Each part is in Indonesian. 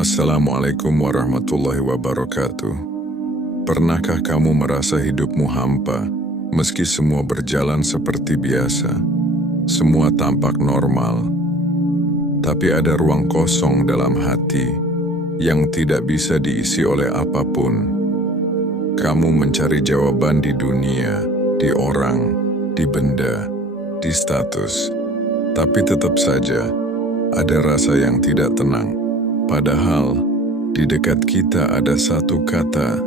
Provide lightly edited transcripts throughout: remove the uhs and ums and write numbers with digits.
Assalamualaikum warahmatullahi wabarakatuh. Pernahkah kamu merasa hidupmu hampa, meski semua berjalan seperti biasa? Semua tampak normal, tapi ada ruang kosong dalam hati yang tidak bisa diisi oleh apapun. Kamu mencari jawaban di dunia, di orang, di benda, di status, tapi tetap saja ada rasa yang tidak tenang. Padahal, di dekat kita ada satu kata,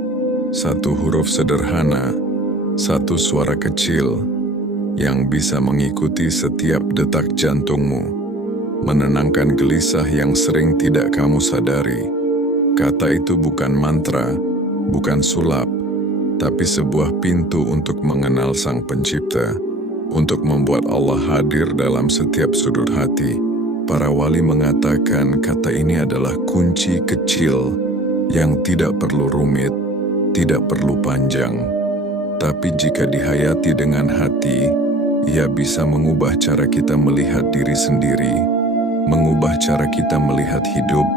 satu huruf sederhana, satu suara kecil yang bisa mengikuti setiap detak jantungmu, menenangkan gelisah yang sering tidak kamu sadari. Kata itu bukan mantra, bukan sulap, tapi sebuah pintu untuk mengenal Sang Pencipta, untuk membuat Allah hadir dalam setiap sudut hati. Para wali mengatakan kata ini adalah kunci kecil yang tidak perlu rumit, tidak perlu panjang. Tapi jika dihayati dengan hati, ia bisa mengubah cara kita melihat diri sendiri, mengubah cara kita melihat hidup,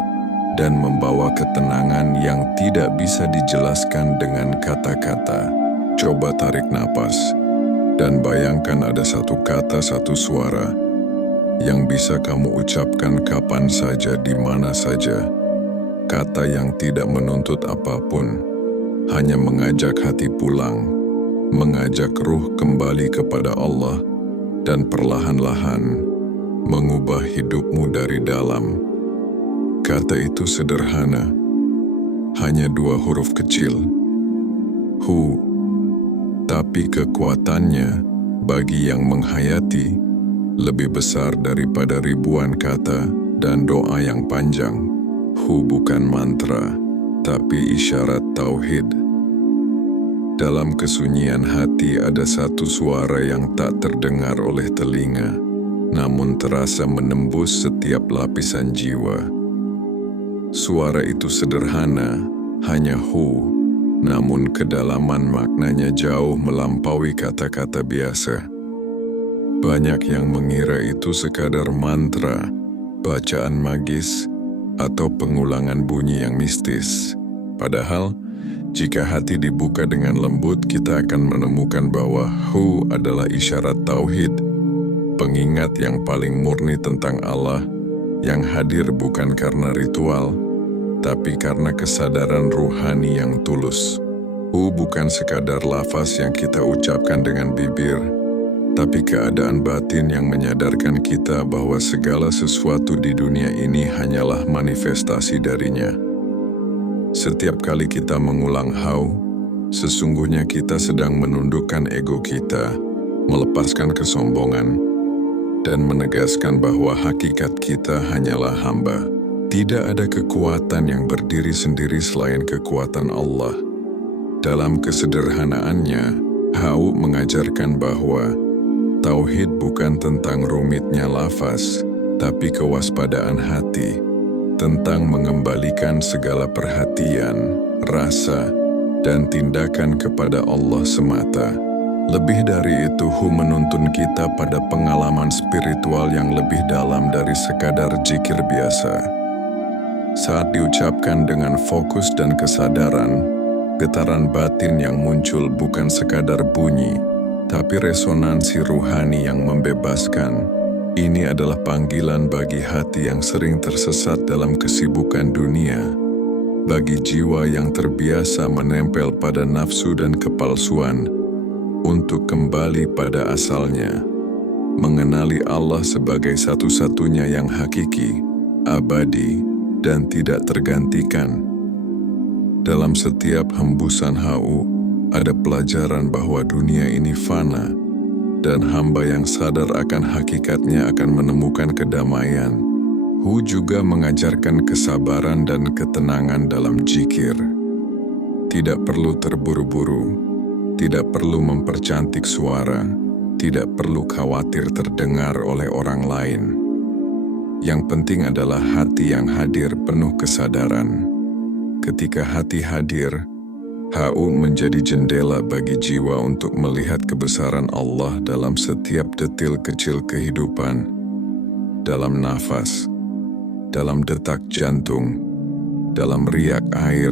dan membawa ketenangan yang tidak bisa dijelaskan dengan kata-kata. Coba tarik napas, dan bayangkan ada satu kata, satu suara yang bisa kamu ucapkan kapan saja, di mana saja. Kata yang tidak menuntut apapun, hanya mengajak hati pulang, mengajak ruh kembali kepada Allah, dan perlahan-lahan mengubah hidupmu dari dalam. Kata itu sederhana, hanya 2 huruf kecil, Hu, tapi kekuatannya bagi yang menghayati lebih besar daripada ribuan kata dan doa yang panjang. Hu bukan mantra, tapi isyarat tauhid. Dalam kesunyian hati ada satu suara yang tak terdengar oleh telinga, namun terasa menembus setiap lapisan jiwa. Suara itu sederhana, hanya Hu, namun kedalaman maknanya jauh melampaui kata-kata biasa. Banyak yang mengira itu sekadar mantra, bacaan magis, atau pengulangan bunyi yang mistis. Padahal, jika hati dibuka dengan lembut, kita akan menemukan bahwa Hu adalah isyarat tauhid, pengingat yang paling murni tentang Allah, yang hadir bukan karena ritual, tapi karena kesadaran ruhani yang tulus. Hu bukan sekadar lafaz yang kita ucapkan dengan bibir, tapi keadaan batin yang menyadarkan kita bahwa segala sesuatu di dunia ini hanyalah manifestasi darinya. Setiap kali kita mengulang Hu, sesungguhnya kita sedang menundukkan ego kita, melepaskan kesombongan, dan menegaskan bahwa hakikat kita hanyalah hamba. Tidak ada kekuatan yang berdiri sendiri selain kekuatan Allah. Dalam kesederhanaannya, Hu mengajarkan bahwa tauhid bukan tentang rumitnya lafaz, tapi kewaspadaan hati, tentang mengembalikan segala perhatian, rasa, dan tindakan kepada Allah semata. Lebih dari itu, Hu menuntun kita pada pengalaman spiritual yang lebih dalam dari sekadar zikir biasa. Saat diucapkan dengan fokus dan kesadaran, getaran batin yang muncul bukan sekadar bunyi, tapi resonansi ruhani yang membebaskan. Ini adalah panggilan bagi hati yang sering tersesat dalam kesibukan dunia, bagi jiwa yang terbiasa menempel pada nafsu dan kepalsuan, untuk kembali pada asalnya, mengenali Allah sebagai satu-satunya yang hakiki, abadi, dan tidak tergantikan. Dalam setiap hembusan Hu, ada pelajaran bahwa dunia ini fana, dan hamba yang sadar akan hakikatnya akan menemukan kedamaian. Hu juga mengajarkan kesabaran dan ketenangan dalam zikir. Tidak perlu terburu-buru, tidak perlu mempercantik suara, tidak perlu khawatir terdengar oleh orang lain. Yang penting adalah hati yang hadir penuh kesadaran. Ketika hati hadir, Hu menjadi jendela bagi jiwa untuk melihat kebesaran Allah dalam setiap detil kecil kehidupan, dalam nafas, dalam detak jantung, dalam riak air,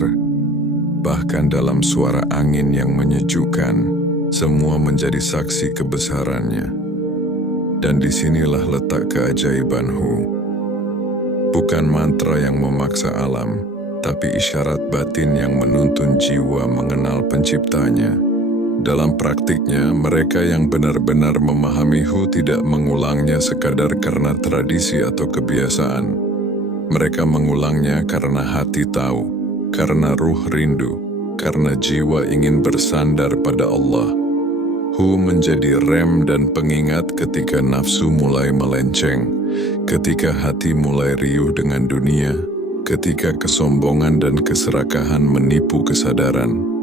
bahkan dalam suara angin yang menyejukkan, semua menjadi saksi kebesarannya. Dan disinilah letak keajaiban Hu. Bukan mantra yang memaksa alam, tapi isyarat batin yang menuntun jiwa mengenal penciptanya. Dalam praktiknya, mereka yang benar-benar memahami Hu tidak mengulangnya sekadar karena tradisi atau kebiasaan. Mereka mengulangnya karena hati tahu, karena ruh rindu, karena jiwa ingin bersandar pada Allah. Hu menjadi rem dan pengingat ketika nafsu mulai melenceng, ketika hati mulai riuh dengan dunia, ketika kesombongan dan keserakahan menipu kesadaran.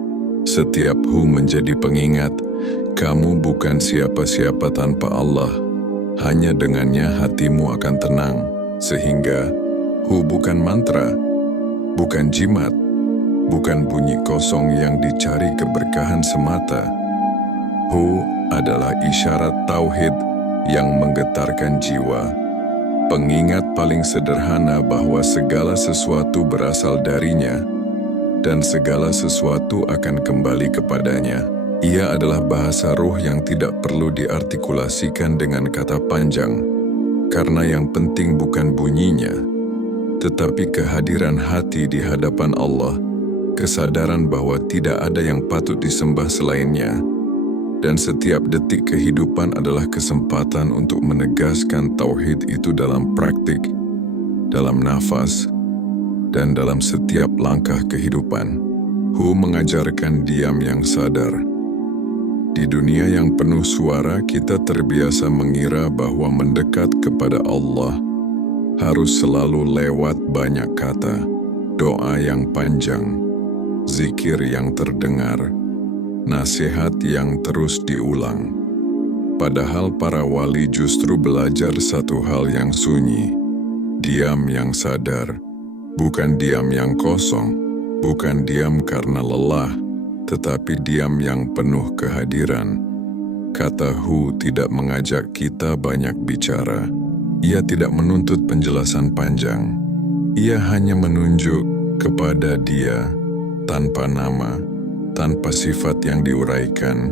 Setiap Hu menjadi pengingat, kamu bukan siapa-siapa tanpa Allah. Hanya dengannya hatimu akan tenang, sehingga Hu bukan mantra, bukan jimat, bukan bunyi kosong yang dicari keberkahan semata. Hu adalah isyarat tauhid yang menggetarkan jiwa, pengingat paling sederhana bahwa segala sesuatu berasal darinya dan segala sesuatu akan kembali kepadanya. Ia adalah bahasa ruh yang tidak perlu diartikulasikan dengan kata panjang, karena yang penting bukan bunyinya, tetapi kehadiran hati di hadapan Allah, kesadaran bahwa tidak ada yang patut disembah selainnya. Dan setiap detik kehidupan adalah kesempatan untuk menegaskan tauhid itu dalam praktik, dalam nafas, dan dalam setiap langkah kehidupan. Hu mengajarkan diam yang sadar. Di dunia yang penuh suara, kita terbiasa mengira bahwa mendekat kepada Allah harus selalu lewat banyak kata, doa yang panjang, zikir yang terdengar, nasihat yang terus diulang. Padahal para wali justru belajar satu hal yang sunyi, diam yang sadar, bukan diam yang kosong, bukan diam karena lelah, tetapi diam yang penuh kehadiran. Kata Hu tidak mengajak kita banyak bicara. Ia tidak menuntut penjelasan panjang. Ia hanya menunjuk kepada Dia tanpa nama, tanpa sifat yang diuraikan,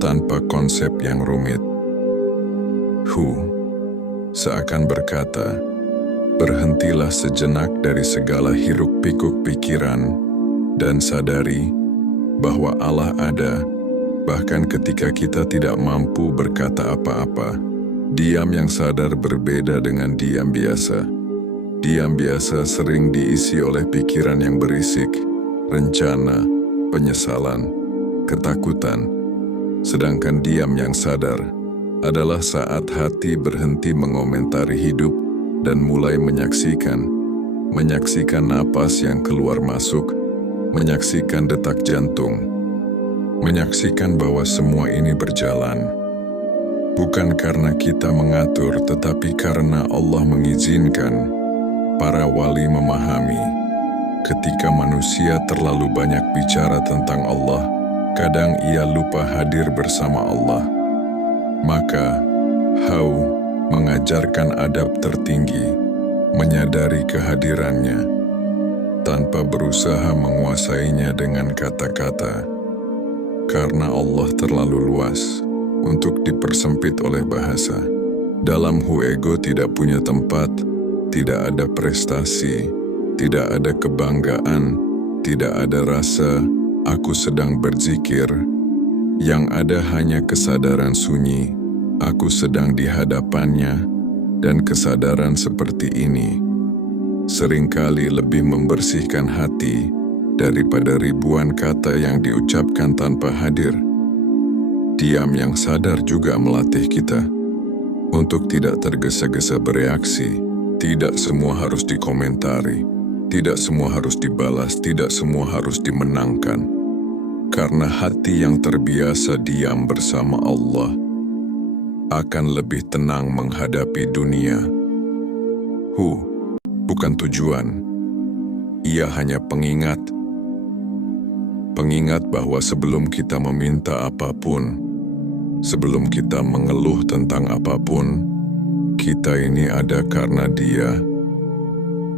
tanpa konsep yang rumit. Hu seakan berkata, berhentilah sejenak dari segala hiruk-pikuk pikiran dan sadari bahwa Allah ada, bahkan ketika kita tidak mampu berkata apa-apa. Diam yang sadar berbeda dengan diam biasa. Diam biasa sering diisi oleh pikiran yang berisik, rencana, penyesalan, ketakutan. Sedangkan diam yang sadar adalah saat hati berhenti mengomentari hidup dan mulai menyaksikan napas yang keluar masuk, menyaksikan detak jantung, menyaksikan bahwa semua ini berjalan. Bukan karena kita mengatur, tetapi karena Allah mengizinkan. Para wali memahami, ketika manusia terlalu banyak bicara tentang Allah, kadang ia lupa hadir bersama Allah. Maka, Hu mengajarkan adab tertinggi, menyadari kehadirannya, tanpa berusaha menguasainya dengan kata-kata. Karena Allah terlalu luas untuk dipersempit oleh bahasa. Dalam Hu ego tidak punya tempat, tidak ada prestasi, tidak ada kebanggaan, tidak ada rasa aku sedang berzikir. Yang ada hanya kesadaran sunyi, aku sedang di hadapannya, dan kesadaran seperti ini seringkali lebih membersihkan hati daripada ribuan kata yang diucapkan tanpa hadir. Diam yang sadar juga melatih kita untuk tidak tergesa-gesa bereaksi. Tidak semua harus dikomentari, tidak semua harus dibalas, tidak semua harus dimenangkan. Karena hati yang terbiasa diam bersama Allah akan lebih tenang menghadapi dunia. Hu bukan tujuan, ia hanya pengingat. Pengingat bahwa sebelum kita meminta apapun, sebelum kita mengeluh tentang apapun, kita ini ada karena Dia.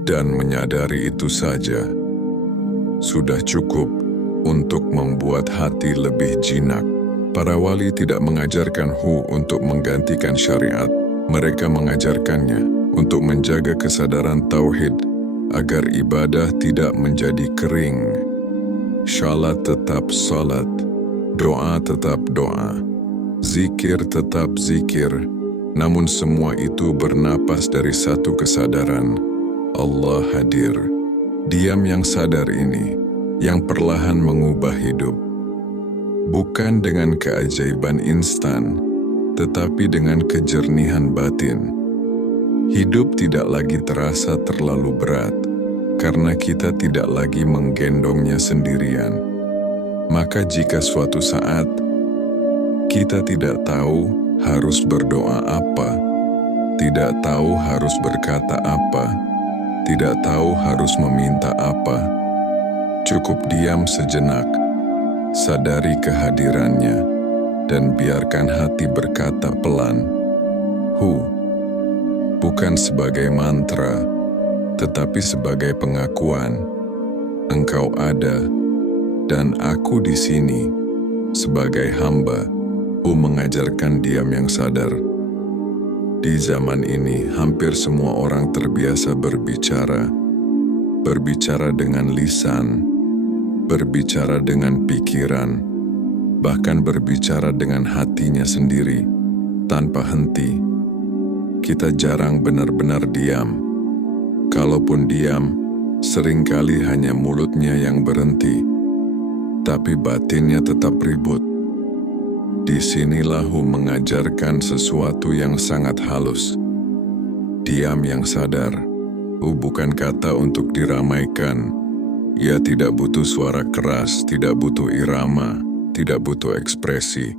Dan menyadari itu saja sudah cukup untuk membuat hati lebih jinak. Para wali tidak mengajarkan untuk menggantikan syariat. Mereka mengajarkannya untuk menjaga kesadaran tauhid agar ibadah tidak menjadi kering. Salat tetap salat, doa tetap doa, zikir tetap zikir, namun semua itu bernapas dari satu kesadaran, Allah hadir. Diam yang sadar ini, yang perlahan mengubah hidup. Bukan dengan keajaiban instan, tetapi dengan kejernihan batin. Hidup tidak lagi terasa terlalu berat, karena kita tidak lagi menggendongnya sendirian. Maka jika suatu saat kita tidak tahu harus berdoa apa, tidak tahu harus berkata apa, tidak tahu harus meminta apa, cukup diam sejenak, sadari kehadirannya, dan biarkan hati berkata pelan, bukan sebagai mantra, tetapi sebagai pengakuan, engkau ada, dan aku di sini, sebagai hamba, mengajarkan diam yang sadar. Di zaman ini, hampir semua orang terbiasa berbicara dengan lisan, berbicara dengan pikiran, bahkan berbicara dengan hatinya sendiri, tanpa henti. Kita jarang benar-benar diam. Kalaupun diam, seringkali hanya mulutnya yang berhenti, tapi batinnya tetap ribut. Disinilah mengajarkan sesuatu yang sangat halus. Diam yang sadar, bukan kata untuk diramaikan. Ia tidak butuh suara keras, tidak butuh irama, tidak butuh ekspresi.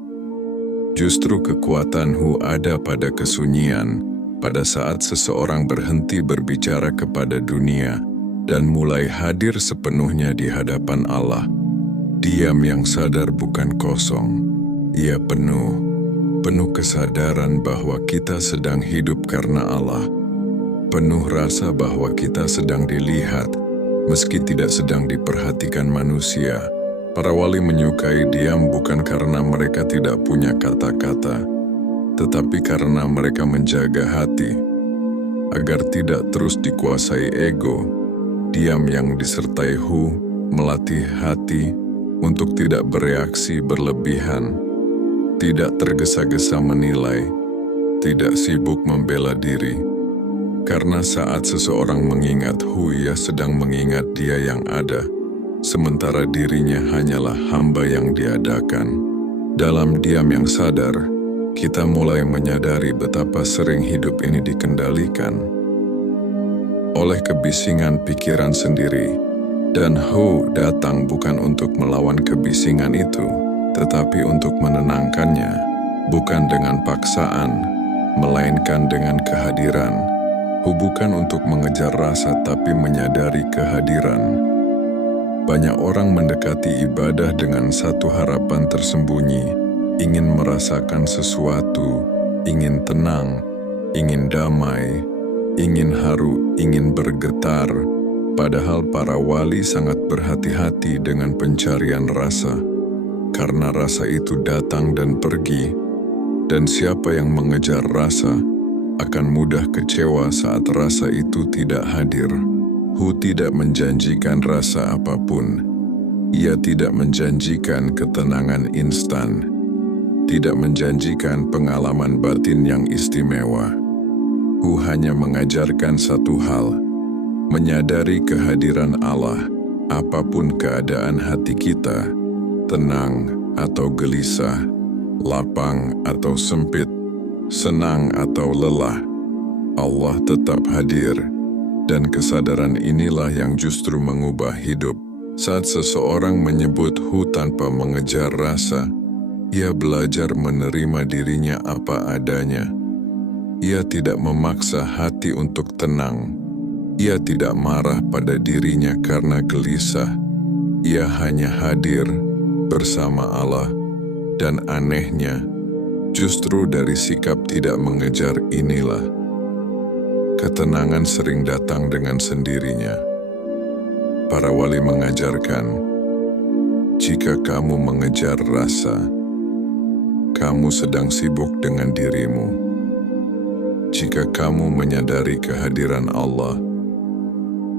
Justru kekuatan ada pada kesunyian, pada saat seseorang berhenti berbicara kepada dunia dan mulai hadir sepenuhnya di hadapan Allah. Diam yang sadar bukan kosong. Ia penuh kesadaran bahwa kita sedang hidup karena Allah. Penuh rasa bahwa kita sedang dilihat, meski tidak sedang diperhatikan manusia. Para wali menyukai diam bukan karena mereka tidak punya kata-kata, tetapi karena mereka menjaga hati, agar tidak terus dikuasai ego. Diam yang disertai melatih hati untuk tidak bereaksi berlebihan, tidak tergesa-gesa menilai, tidak sibuk membela diri. Karena saat seseorang mengingat ia sedang mengingat dia yang ada, sementara dirinya hanyalah hamba yang diadakan. Dalam diam yang sadar, kita mulai menyadari betapa sering hidup ini dikendalikan oleh kebisingan pikiran sendiri. Dan datang bukan untuk melawan kebisingan itu, tetapi untuk menenangkannya, bukan dengan paksaan, melainkan dengan kehadiran. Bukan untuk mengejar rasa, tapi menyadari kehadiran. Banyak orang mendekati ibadah dengan satu harapan tersembunyi, ingin merasakan sesuatu, ingin tenang, ingin damai, ingin haru, ingin bergetar. Padahal para wali sangat berhati-hati dengan pencarian rasa, karena rasa itu datang dan pergi, dan siapa yang mengejar rasa akan mudah kecewa saat rasa itu tidak hadir. Tidak menjanjikan rasa apapun. Ia tidak menjanjikan ketenangan instan, tidak menjanjikan pengalaman batin yang istimewa. Hanya mengajarkan satu hal, menyadari kehadiran Allah, apapun keadaan hati kita, tenang atau gelisah, lapang atau sempit, senang atau lelah, Allah tetap hadir. Dan kesadaran inilah yang justru mengubah hidup. Saat seseorang menyebut tanpa mengejar rasa, ia belajar menerima dirinya apa adanya. Ia tidak memaksa hati untuk tenang. Ia tidak marah pada dirinya karena gelisah. Ia hanya hadir bersama Allah. Dan anehnya, justru dari sikap tidak mengejar inilah ketenangan sering datang dengan sendirinya. Para wali mengajarkan, jika kamu mengejar rasa, kamu sedang sibuk dengan dirimu. Jika kamu menyadari kehadiran Allah,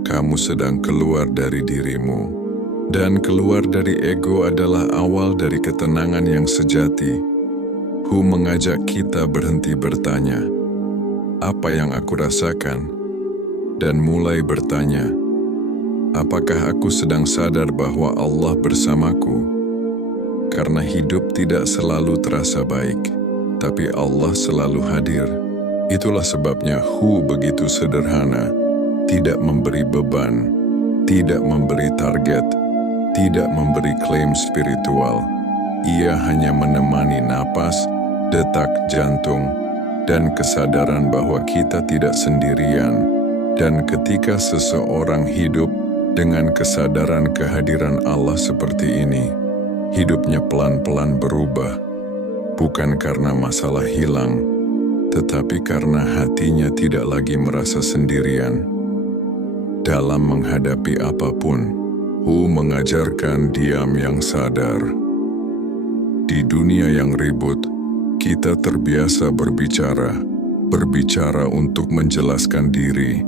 kamu sedang keluar dari dirimu. Dan keluar dari ego adalah awal dari ketenangan yang sejati. Hu mengajak kita berhenti bertanya, apa yang aku rasakan? Dan mulai bertanya, apakah aku sedang sadar bahwa Allah bersamaku? Karena hidup tidak selalu terasa baik, tapi Allah selalu hadir. Itulah sebabnya Hu begitu sederhana, tidak memberi beban, tidak memberi target, tidak memberi klaim spiritual. Ia hanya menemani napas, detak jantung, dan kesadaran bahwa kita tidak sendirian. Dan ketika seseorang hidup dengan kesadaran kehadiran Allah seperti ini, hidupnya pelan-pelan berubah, bukan karena masalah hilang, tetapi karena hatinya tidak lagi merasa sendirian. Dalam menghadapi apapun, Hu mengajarkan diam yang sadar. Di dunia yang ribut, kita terbiasa berbicara untuk menjelaskan diri,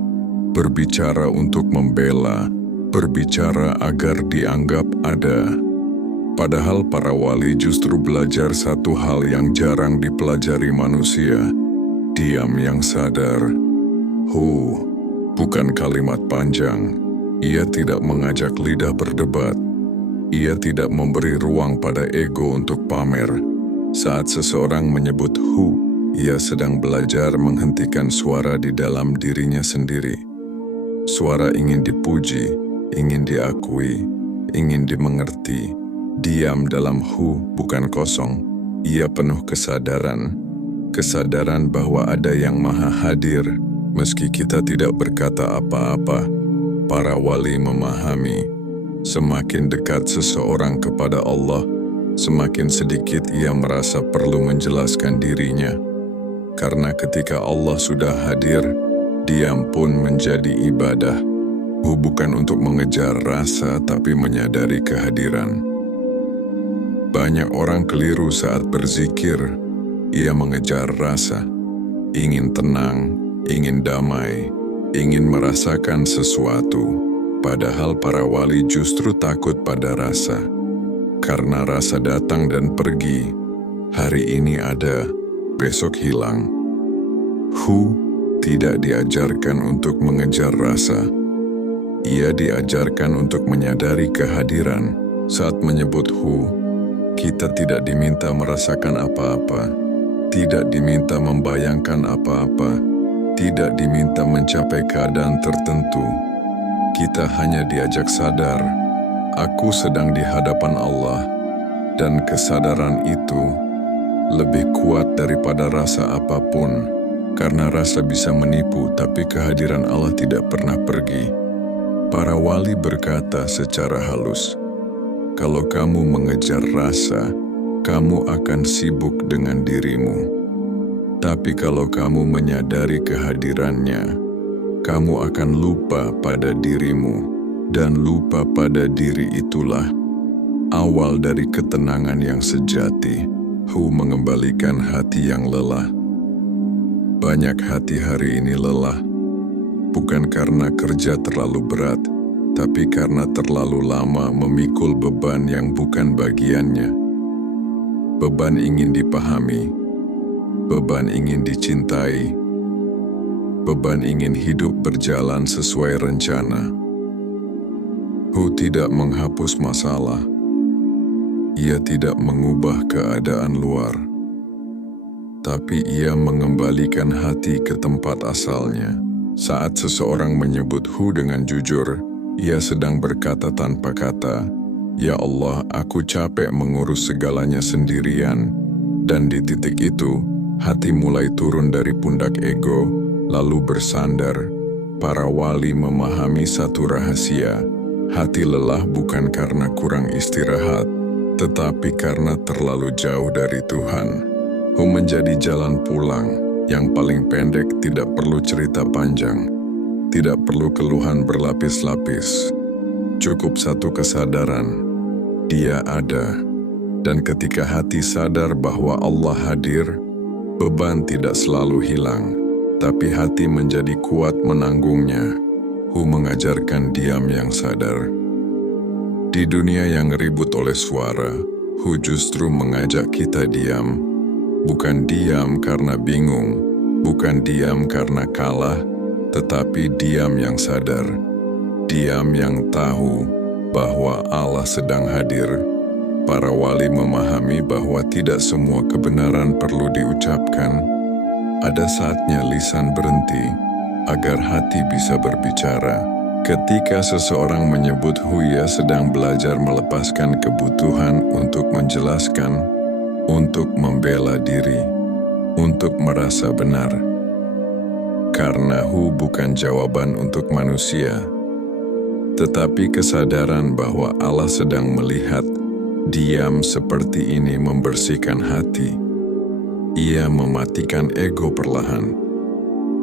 berbicara untuk membela, berbicara agar dianggap ada. Padahal para wali justru belajar satu hal yang jarang dipelajari manusia, diam yang sadar. Hu bukan kalimat panjang. Ia tidak mengajak lidah berdebat. Ia tidak memberi ruang pada ego untuk pamer. Saat seseorang menyebut Hu, ia sedang belajar menghentikan suara di dalam dirinya sendiri. Suara ingin dipuji, ingin diakui, ingin dimengerti. Diam dalam Hu bukan kosong. Ia penuh kesadaran. Kesadaran bahwa ada yang maha hadir, meski kita tidak berkata apa-apa. Para wali memahami, semakin dekat seseorang kepada Allah, semakin sedikit ia merasa perlu menjelaskan dirinya. Karena ketika Allah sudah hadir, diam pun menjadi ibadah. Hu bukan untuk mengejar rasa, tapi menyadari kehadiran. Banyak orang keliru saat berzikir. Ia mengejar rasa, ingin tenang, ingin damai, ingin merasakan sesuatu, padahal para wali justru takut pada rasa. Karena rasa datang dan pergi, hari ini ada, besok hilang. Hu tidak diajarkan untuk mengejar rasa. Ia diajarkan untuk menyadari kehadiran. Saat menyebut Hu, kita tidak diminta merasakan apa-apa, tidak diminta membayangkan apa-apa, tidak diminta mencapai keadaan tertentu. Kita hanya diajak sadar, aku sedang di hadapan Allah, dan kesadaran itu lebih kuat daripada rasa apapun, karena rasa bisa menipu, tapi kehadiran Allah tidak pernah pergi. Para wali berkata secara halus, kalau kamu mengejar rasa, kamu akan sibuk dengan dirimu. Tapi kalau kamu menyadari kehadirannya, kamu akan lupa pada dirimu, dan lupa pada diri itulah awal dari ketenangan yang sejati. Hu mengembalikan hati yang lelah. Banyak hati hari ini lelah, bukan karena kerja terlalu berat, tapi karena terlalu lama memikul beban yang bukan bagiannya. Beban ingin dipahami, beban ingin dicintai, beban ingin hidup berjalan sesuai rencana. Hu tidak menghapus masalah. Ia tidak mengubah keadaan luar, tapi ia mengembalikan hati ke tempat asalnya. Saat seseorang menyebut Hu dengan jujur, ia sedang berkata tanpa kata, "Ya Allah, aku capek mengurus segalanya sendirian." Dan di titik itu, hati mulai turun dari pundak ego, lalu bersandar. Para wali memahami satu rahasia, hati lelah bukan karena kurang istirahat, tetapi karena terlalu jauh dari Tuhan. Hu menjadi jalan pulang, yang paling pendek, tidak perlu cerita panjang, tidak perlu keluhan berlapis-lapis. Cukup satu kesadaran, Dia ada. Dan ketika hati sadar bahwa Allah hadir, beban tidak selalu hilang, tapi hati menjadi kuat menanggungnya. Hu mengajarkan diam yang sadar. Di dunia yang ribut oleh suara, Hu justru mengajak kita diam. Bukan diam karena bingung, bukan diam karena kalah, tetapi diam yang sadar. Diam yang tahu bahwa Allah sedang hadir. Para wali memahami bahwa tidak semua kebenaran perlu diucapkan. Ada saatnya lisan berhenti agar hati bisa berbicara. Ketika seseorang menyebut Huya sedang belajar melepaskan kebutuhan untuk menjelaskan, untuk membela diri, untuk merasa benar. Karena Hu bukan jawaban untuk manusia, tetapi kesadaran bahwa Allah sedang melihat. Diam seperti ini membersihkan hati. Ia mematikan ego perlahan.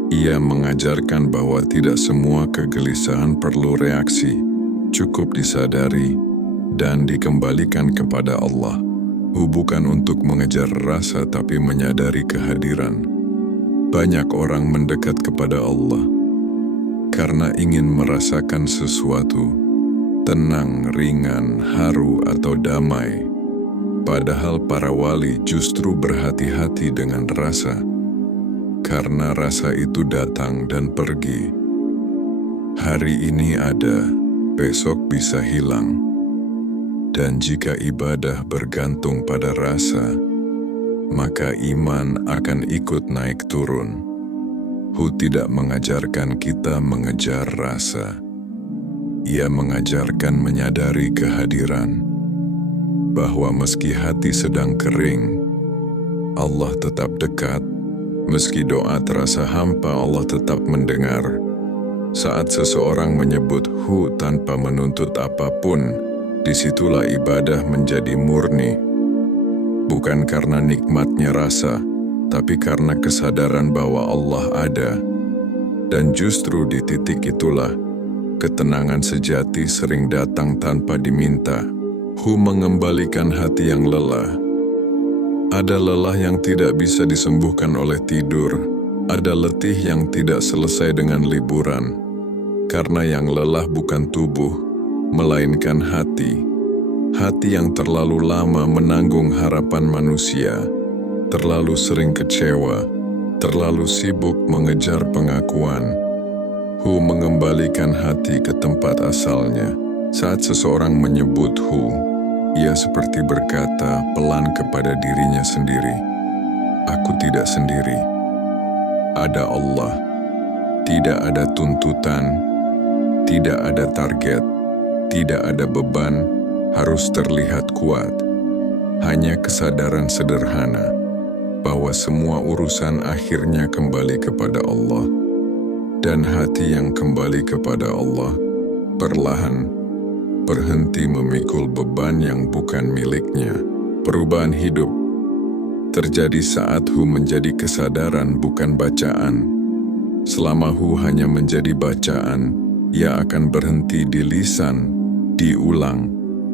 Ia mengajarkan bahwa tidak semua kegelisahan perlu reaksi, cukup disadari dan dikembalikan kepada Allah. Bukan untuk mengejar rasa tapi menyadari kehadiran. Banyak orang mendekat kepada Allah karena ingin merasakan sesuatu, tenang, ringan, haru, atau damai. Padahal para wali justru berhati-hati dengan rasa, karena rasa itu datang dan pergi. Hari ini ada, besok bisa hilang. Dan jika ibadah bergantung pada rasa, maka iman akan ikut naik turun. Hu tidak mengajarkan kita mengejar rasa. Ia mengajarkan menyadari kehadiran, bahwa meski hati sedang kering, Allah tetap dekat. Meski doa terasa hampa, Allah tetap mendengar. Saat seseorang menyebut Hu tanpa menuntut apapun, disitulah ibadah menjadi murni. Bukan karena nikmatnya rasa, tapi karena kesadaran bahwa Allah ada. Dan justru di titik itulah, ketenangan sejati sering datang tanpa diminta. Hu mengembalikan hati yang lelah. Ada lelah yang tidak bisa disembuhkan oleh tidur. Ada letih yang tidak selesai dengan liburan. Karena yang lelah bukan tubuh, melainkan hati. Hati yang terlalu lama menanggung harapan manusia. Terlalu sering kecewa. Terlalu sibuk mengejar pengakuan. Hu mengembalikan hati ke tempat asalnya. Saat seseorang menyebut Hu, ia seperti berkata pelan kepada dirinya sendiri, "Aku tidak sendiri. Ada Allah. Tidak ada tuntutan, tidak ada target, tidak ada beban harus terlihat kuat. Hanya kesadaran sederhana bahwa semua urusan akhirnya kembali kepada Allah." Dan hati yang kembali kepada Allah perlahan berhenti memikul beban yang bukan miliknya. Perubahan hidup terjadi saat Hu menjadi kesadaran bukan bacaan. Selama Hu hanya menjadi bacaan, ia akan berhenti di lisan, diulang,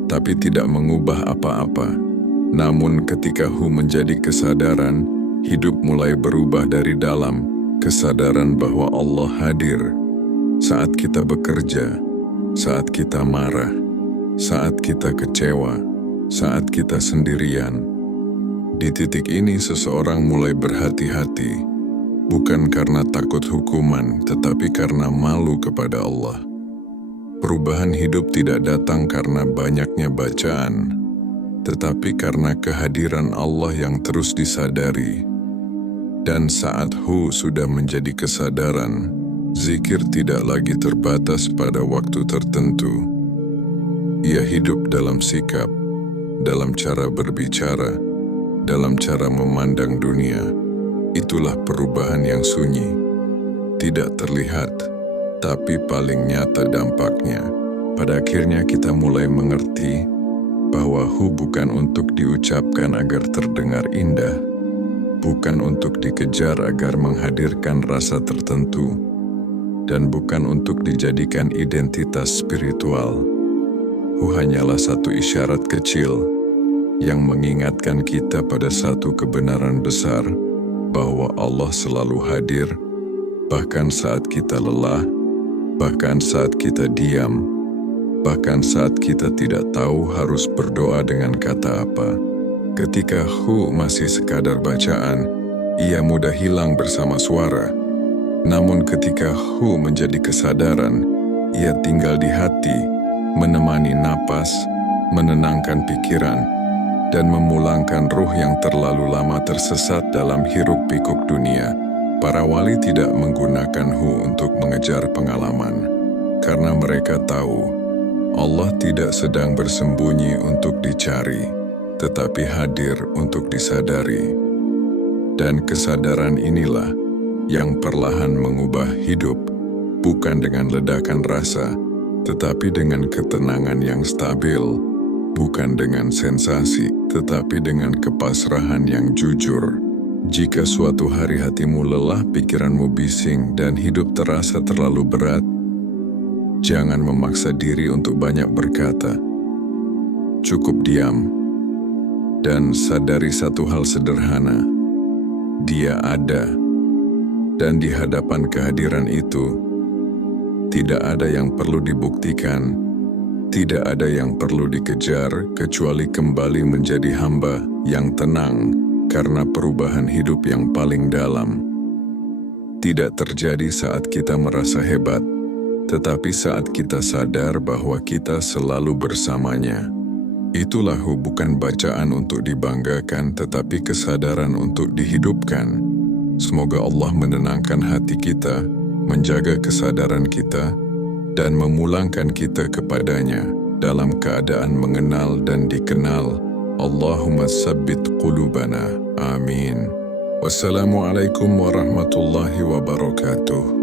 tapi tidak mengubah apa-apa. Namun ketika Hu menjadi kesadaran, hidup mulai berubah dari dalam. Kesadaran bahwa Allah hadir saat kita bekerja, saat kita marah, saat kita kecewa, saat kita sendirian. Di titik ini seseorang mulai berhati-hati, bukan karena takut hukuman, tetapi karena malu kepada Allah. Perubahan hidup tidak datang karena banyaknya bacaan, tetapi karena kehadiran Allah yang terus disadari. Dan saat Hu sudah menjadi kesadaran, zikir tidak lagi terbatas pada waktu tertentu. Ia hidup dalam sikap, dalam cara berbicara, dalam cara memandang dunia. Itulah perubahan yang sunyi, tidak terlihat, tapi paling nyata dampaknya. Pada akhirnya kita mulai mengerti bahwa Hu bukan untuk diucapkan agar terdengar indah, bukan untuk dikejar agar menghadirkan rasa tertentu, dan bukan untuk dijadikan identitas spiritual. Hu hanyalah satu isyarat kecil yang mengingatkan kita pada satu kebenaran besar, bahwa Allah selalu hadir, bahkan saat kita lelah, bahkan saat kita diam, bahkan saat kita tidak tahu harus berdoa dengan kata apa. Ketika Hu masih sekadar bacaan, ia mudah hilang bersama suara. Namun ketika Hu menjadi kesadaran, ia tinggal di hati, menemani napas, menenangkan pikiran, dan memulangkan ruh yang terlalu lama tersesat dalam hiruk-pikuk dunia. Para wali tidak menggunakan Hu untuk mengejar pengalaman, karena mereka tahu Allah tidak sedang bersembunyi untuk dicari, tetapi hadir untuk disadari. Dan kesadaran inilah yang perlahan mengubah hidup, bukan dengan ledakan rasa, tetapi dengan ketenangan yang stabil, bukan dengan sensasi, tetapi dengan kepasrahan yang jujur. Jika suatu hari hatimu lelah, pikiranmu bising, dan hidup terasa terlalu berat, jangan memaksa diri untuk banyak berkata. Cukup diam, dan sadari satu hal sederhana. Dia ada, dan di hadapan kehadiran itu, tidak ada yang perlu dibuktikan, tidak ada yang perlu dikejar, kecuali kembali menjadi hamba yang tenang karena perubahan hidup yang paling dalam. Tidak terjadi saat kita merasa hebat, tetapi saat kita sadar bahwa kita selalu bersamanya. Itulah Hu, bukan bacaan untuk dibanggakan, tetapi kesadaran untuk dihidupkan. Semoga Allah menenangkan hati kita, menjaga kesadaran kita, dan memulangkan kita kepadanya dalam keadaan mengenal dan dikenal. Allahumma sabbit qulubana. Amin. Wassalamualaikum warahmatullahi wabarakatuh.